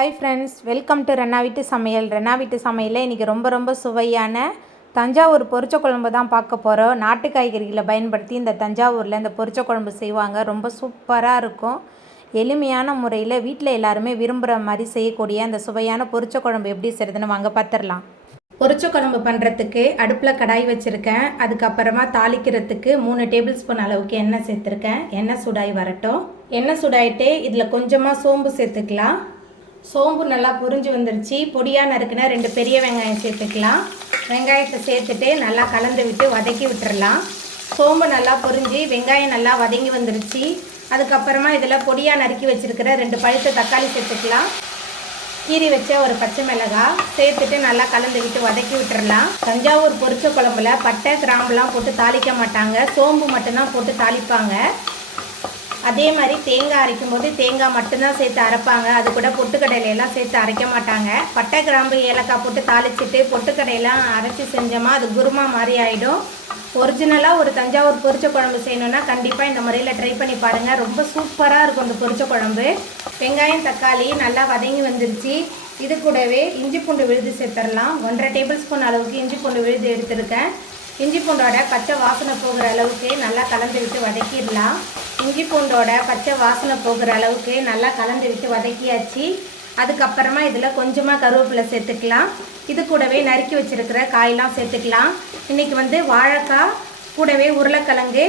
Hi friends welcome to Renna வீட்டு சமையல் ரெனா வீட்டு சமையலில் இன்றைக்கி ரொம்ப ரொம்ப சுவையான தஞ்சாவூர் பொரிச்ச குழம்பு தான் பார்க்க போகிறோம் நாட்டு காய்கறிகளை பயன்படுத்தி இந்த தஞ்சாவூரில் இந்த பொரிச்ச குழம்பு செய்வாங்க. ரொம்ப சூப்பராக இருக்கும். எளிமையான முறையில் வீட்டில் எல்லாருமே விரும்புகிற மாதிரி செய்யக்கூடிய அந்த சுவையான பொரிச்ச குழம்பு எப்படி செய்கிறதுன்னு வாங்க பார்த்துடலாம் பொரிச்ச குழம்பு பண்ணுறதுக்கு அடுப்பில் கடாய் வச்சுருக்கேன். அதுக்கப்புறமா தாளிக்கிறதுக்கு மூணு டேபிள் ஸ்பூன் அளவுக்கு எண்ணெய் சேர்த்துருக்கேன். எண்ணெய் சூடாகி வரட்டும். எண்ணெய் சூடாயிட்டு இதில் கொஞ்சமாக சோம்பு சேர்த்துக்கலாம். சோம்பு நல்லா பொரிஞ்சு வந்துருச்சு. பொடியாக நறுக்கின ரெண்டு பெரிய வெங்காயம் சேர்த்துக்கலாம். வெங்காயத்தை சேர்த்துட்டு நல்லா கலந்து விட்டு வதக்கி விட்டுறலாம். சோம்பு நல்லா பொரிஞ்சு வெங்காயம் நல்லா வதங்கி வந்துருச்சு. அதுக்கப்புறமா இதில் பொடியாக நறுக்கி வச்சுருக்கிற ரெண்டு பழுத்த தக்காளி சேர்த்துக்கலாம். கீறி வச்ச ஒரு பச்சை மிளகாய் சேர்த்துட்டு நல்லா கலந்து விட்டு வதக்கி விட்டுறலாம். தஞ்சாவூர் பொரிச்ச குழம்புல பட்டை கிராம்புலாம் போட்டு தாளிக்க மாட்டாங்க. சோம்பு மட்டும்தான் போட்டு தாளிப்பாங்க. அதே மாதிரி தேங்காய் அரைக்கும் போது தேங்காய் மட்டும்தான் சேர்த்து அரைப்பாங்க. அது கூட பொட்டுக்கடையிலலாம் சேர்த்து அரைக்க மாட்டாங்க. பட்டை கிராம்பு ஏலக்காய் போட்டு தாளிச்சிட்டு பொட்டுக்கடையெல்லாம் அரைச்சி செஞ்சோமா அது குருமா மாதிரி ஆகிடும் ஒரிஜினலாக ஒரு தஞ்சாவூர் பொரிச்ச குழம்பு செய்யணுன்னா கண்டிப்பாக இந்த முறையில் ட்ரை பண்ணி பாருங்கள் ரொம்ப சூப்பராக இருக்கும் இந்த பொரிச்ச குழம்பு. வெங்காயம் தக்காளி நல்லா வதங்கி வந்துருச்சு. இது கூடவே இஞ்சி பூண்டு விழுது சேர்த்துடலாம். ஒன்றரை டேபிள் ஸ்பூன் அளவுக்கு இஞ்சி பூண்டு விழுது எடுத்திருக்கேன். இஞ்சி பூண்டோட பச்சை வாசனை போகிற அளவுக்கு நல்லா கலந்து விட்டு வதக்கிடலாம். இஞ்சி பூண்டோட பச்சை வாசனை போகிற அளவுக்கு நல்லா கலந்து விட்டு வதக்கியாச்சு. அதுக்கப்புறமா இதில் கொஞ்சமாக கருவேப்பிலை சேர்த்துக்கலாம். இது கூடவே நறுக்கி வச்சுருக்கிற காயெல்லாம் சேர்த்துக்கலாம். இன்றைக்கி வந்து வாழைக்காய் கூடவே உருளைக்கிழங்கு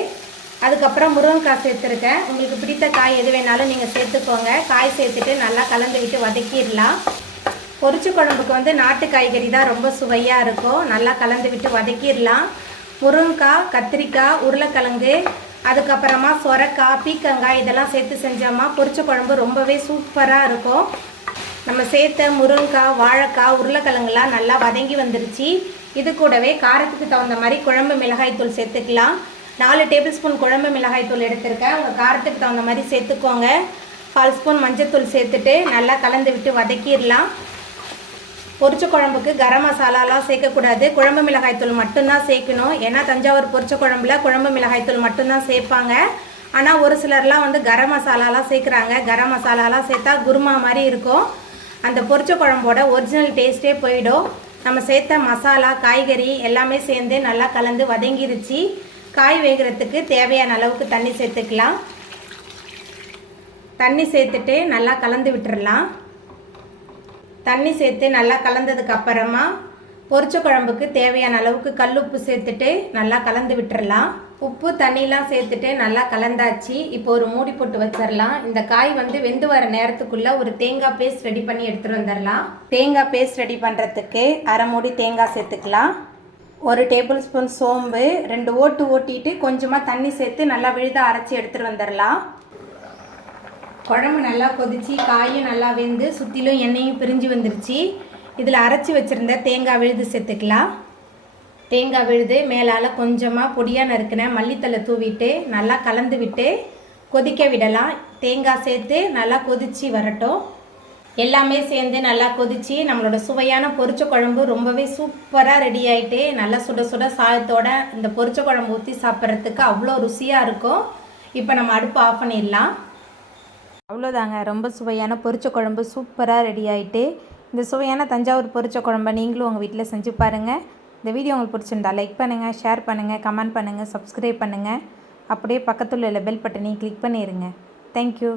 அதுக்கப்புறம் முருங்கைக்காய் சேர்த்துருக்கேன். உங்களுக்கு பிடித்த காய் எது வேணாலும் நீங்கள் சேர்த்துக்கோங்க. காய் சேர்த்துட்டு நல்லா கலந்து விட்டு வதக்கிடலாம். பொரிச்ச குழம்புக்கு வந்து நாட்டு காய்கறி தான் ரொம்ப சுவையாக இருக்கும். நல்லா கலந்து விட்டு வதக்கிடலாம். முருங்கைக்காய் கத்திரிக்காய் உருளைக்கிழங்கு அதுக்கப்புறமா சொரக்காய் பீக்கங்காய் இதெல்லாம் சேர்த்து செஞ்சோம்மா. பொரிச்ச குழம்பு ரொம்பவே சூப்பராக இருக்கும். நம்ம சேர்த்த முருங்கைக்காய் வாழைக்காய் உருளைக்கிழங்குலாம் நல்லா வதங்கி வந்துருச்சு. இது கூடவே காரத்துக்கு தகுந்த மாதிரி குழம்பு மிளகாய்த்தூள் சேர்த்துக்கலாம். நாலு டேபிள் ஸ்பூன் குழம்பு மிளகாய்த்தூள் எடுத்திருக்கேன். உங்கள் காரத்துக்கு தகுந்த மாதிரி சேர்த்துக்கோங்க. கால் ஸ்பூன் மஞ்சத்தூள் சேர்த்துட்டு நல்லா கலந்து விட்டு வதக்கிடலாம். பொரிச்ச குழம்புக்கு கரம் மசாலாலாம் சேர்க்கக்கூடாது. குழம்பு மிளகாய்த்தூள் மட்டும்தான் சேர்க்கணும். ஏன்னா தஞ்சாவூர் பொரிச்ச குழம்புல குழம்பு மிளகாய்த்தூள் மட்டும்தான் சேர்ப்பாங்க. ஆனால் ஒரு சிலர்லாம் வந்து கரம் மசாலாலாம் சேர்க்குறாங்க. கரம் மசாலாலாம் சேர்த்தா குருமா மாதிரி இருக்கும். அந்த பொரிச்ச குழம்போட ஒரிஜினல் டேஸ்ட்டே போயிடும். நம்ம சேர்த்த மசாலா காய்கறி எல்லாமே சேர்ந்து நல்லா கலந்து வதங்கிருச்சு. காய் வேகிறதுக்கு தேவையான அளவுக்கு தண்ணி சேர்த்துக்கலாம். தண்ணி சேர்த்துட்டு நல்லா கலந்து விட்டுடலாம் தண்ணி சேர்த்து நல்லா கலந்ததுக்கு அப்புறமா பொரிச்ச குழம்புக்கு தேவையான அளவுக்கு கல் உப்பு சேர்த்துட்டு நல்லா கலந்து விட்டுறலாம். உப்பு தண்ணிலாம் சேர்த்துட்டு நல்லா கலந்தாச்சு. இப்போ ஒரு மூடி போட்டு வச்சிடலாம் இந்த காய் வந்து வெந்து வர நேரத்துக்குள்ளே ஒரு தேங்காய் பேஸ்ட் ரெடி பண்ணி எடுத்துகிட்டு வந்துடலாம் தேங்காய் பேஸ்ட் ரெடி பண்ணுறதுக்கு அரை மூடி தேங்காய் சேர்த்துக்கலாம். ஒரு டேபிள் ஸ்பூன் சோம்பு ரெண்டு ஓட்டு ஓட்டிட்டு கொஞ்சமாக தண்ணி சேர்த்து நல்லா விழுத அரைச்சி எடுத்துகிட்டு வந்துடலாம் குழம்பு நல்லா கொதிச்சு காயும் நல்லா வெந்து சுற்றிலும் எண்ணெயும் பிரிஞ்சு வந்துருச்சு. இதில் அரைச்சி வச்சுருந்த தேங்காய் விழுது சேர்த்துக்கலாம். தேங்காய் விழுது மேலால் கொஞ்சமாக பொடியாக நறுக்கின மல்லித்தலை தூவிட்டு நல்லா கலந்து விட்டு கொதிக்க விடலாம். தேங்காய் சேர்த்து நல்லா கொதிச்சு வரட்டும். எல்லாமே சேர்ந்து நல்லா கொதிச்சு நம்மளோட சுவையான பொரிச்ச குழம்பு ரொம்பவே சூப்பராக ரெடி ஆகிட்டு நல்லா சுட சுட சாதத்தோட இந்த பொரிச்ச குழம்பு ஊற்றி சாப்பிட்றதுக்கு அவ்வளோ ருசியாக இருக்கும். இப்போ நம்ம அடுப்பு ஆஃப் பண்ணிடலாம். அவ்வளோதாங்க. ரொம்ப சுவையான பொரிச்ச குழம்பு சூப்பராக ரெடி ஆகிட்டு இந்த சுவையான தஞ்சாவூர் பொரிச்ச குழம்பை நீங்களும் உங்கள் வீட்டில் செஞ்சு பாருங்கள் இந்த வீடியோ உங்களுக்கு பிடிச்சிருந்தா லைக் பண்ணுங்கள் ஷேர் பண்ணுங்கள் கமெண்ட் பண்ணுங்கள் சப்ஸ்கிரைப் பண்ணுங்கள் அப்படியே பக்கத்தில் உள்ள பெல் பட்டனையும் கிளிக் பண்ணிடுங்க தேங்க்யூ